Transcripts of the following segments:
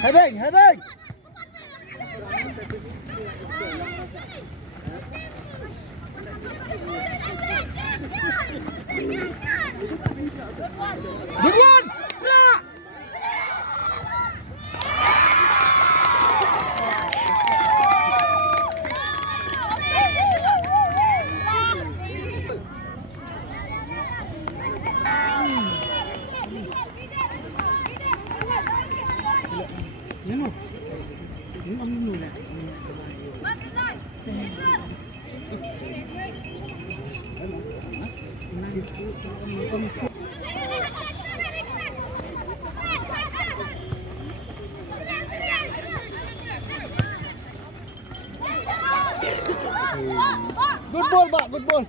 Heading, heading. Good one. Good ball, Pak. Good ball.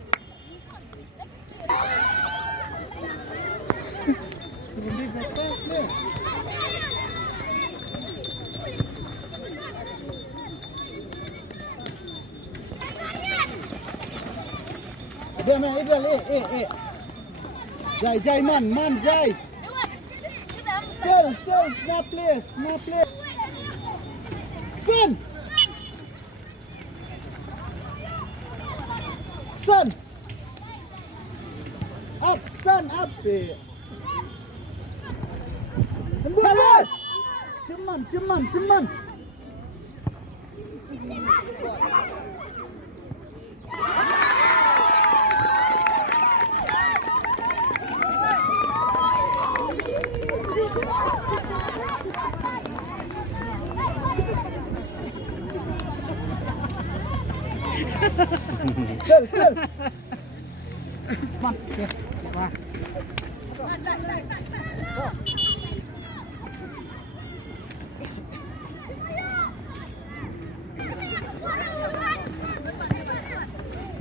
Dia main Idal, Jai, man, Jai. Sel, smart place. Son, up. Ambil. Ceman. Sel. Man,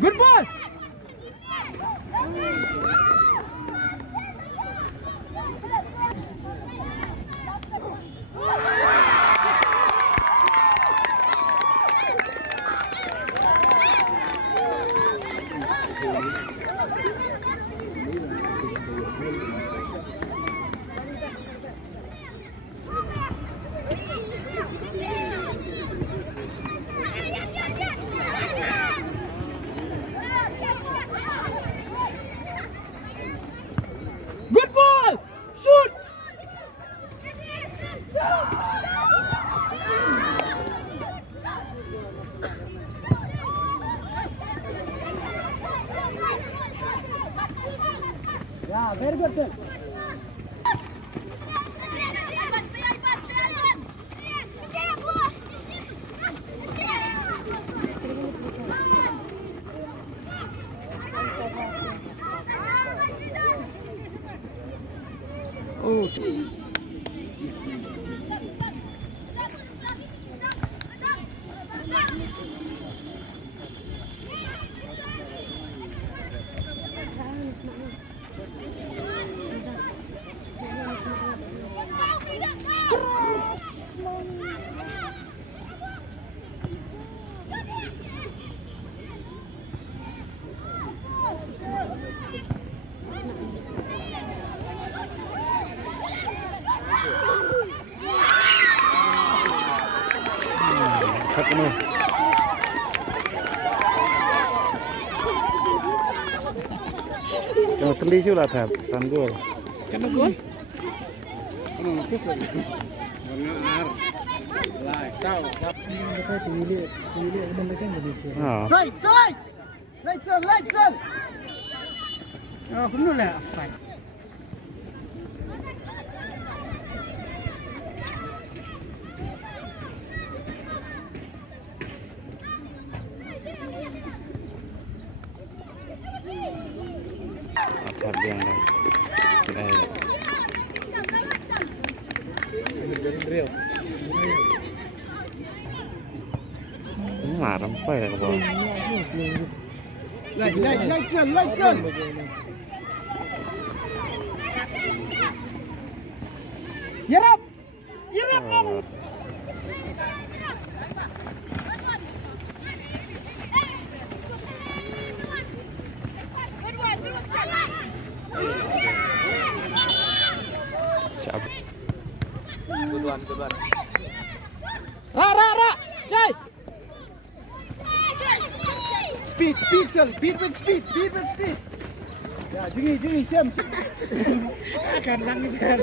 good ball. Good ball. Shoot. Yeah, very good. Oh. Thật luôn. Kalau terlisu lah tab, sanggul. Kan gol? Ano tu sah? Benar. Lah, sao? Kita pilih iban macam Indonesia. Side. Lights. Oh, benar lah offside. Yang sudah marah apa ya kalau lights Yerap. Yerap. Siap. Good one. Ra. Jai. Speed, Sel. Beat with speed. Ya, jungi, siam. Akan nangis kan.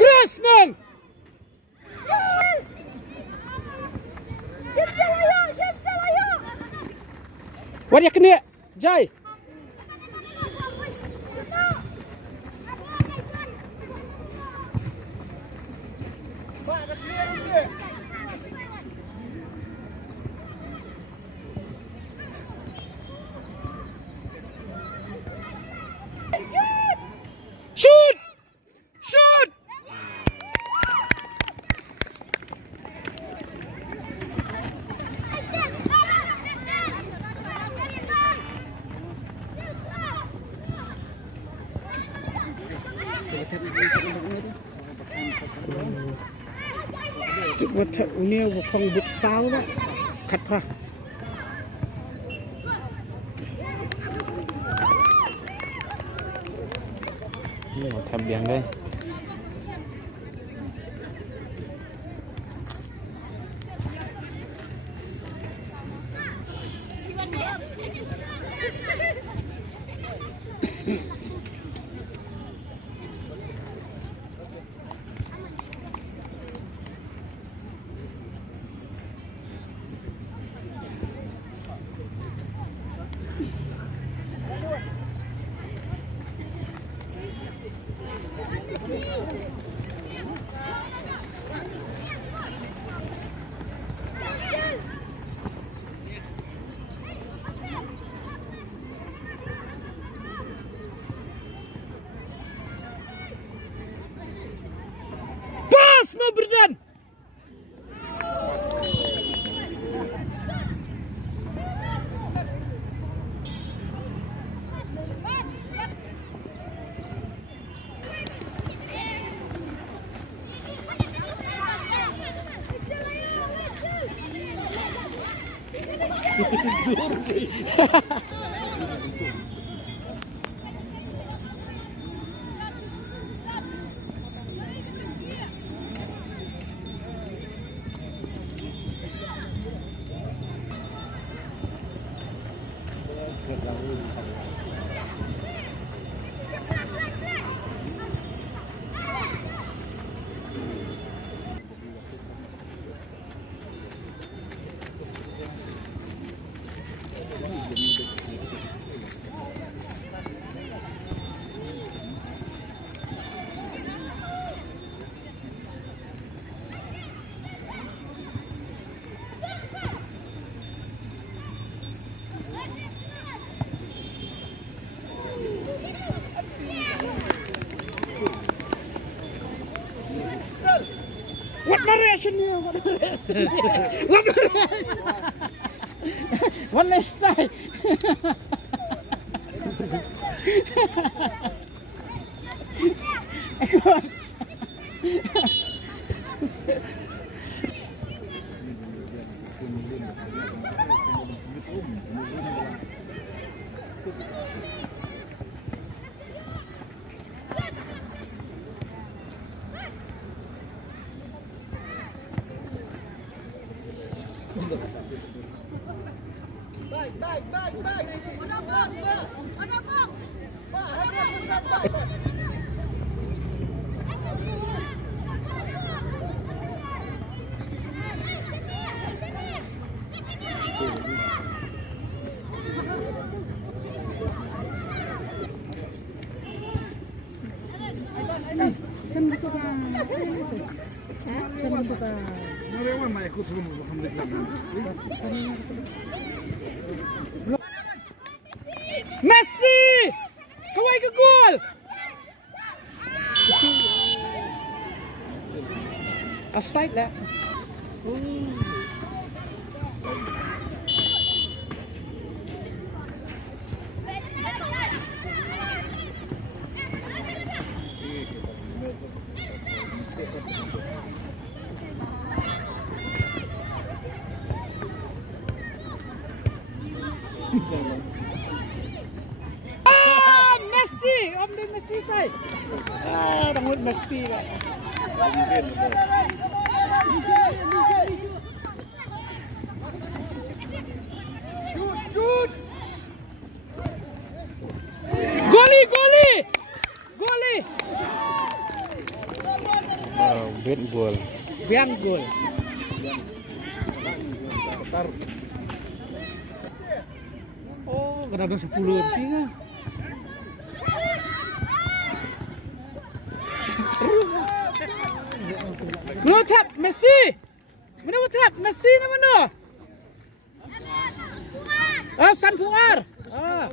Crossman. Sip ayo. Waria kena, Jai. Shoot! Cik buat ini bukan buat salah, kat pah. Thăm biển đây. Mau berdan. rationale? What next time? Messi! Kawai ke gol? Offside lah. Messi, om dia Messi tay. Rambut Messi lah. Shoot. Goli. Oh, bit gol. Biang gol. Oh, kena 10 lebih kan. Mana tap Messi? Mana tap Messi ni mana? Ah, San Puar. Ah.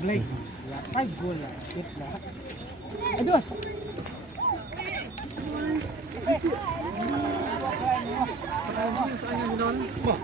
Blake. 5 gol lah. Aduh. Wah.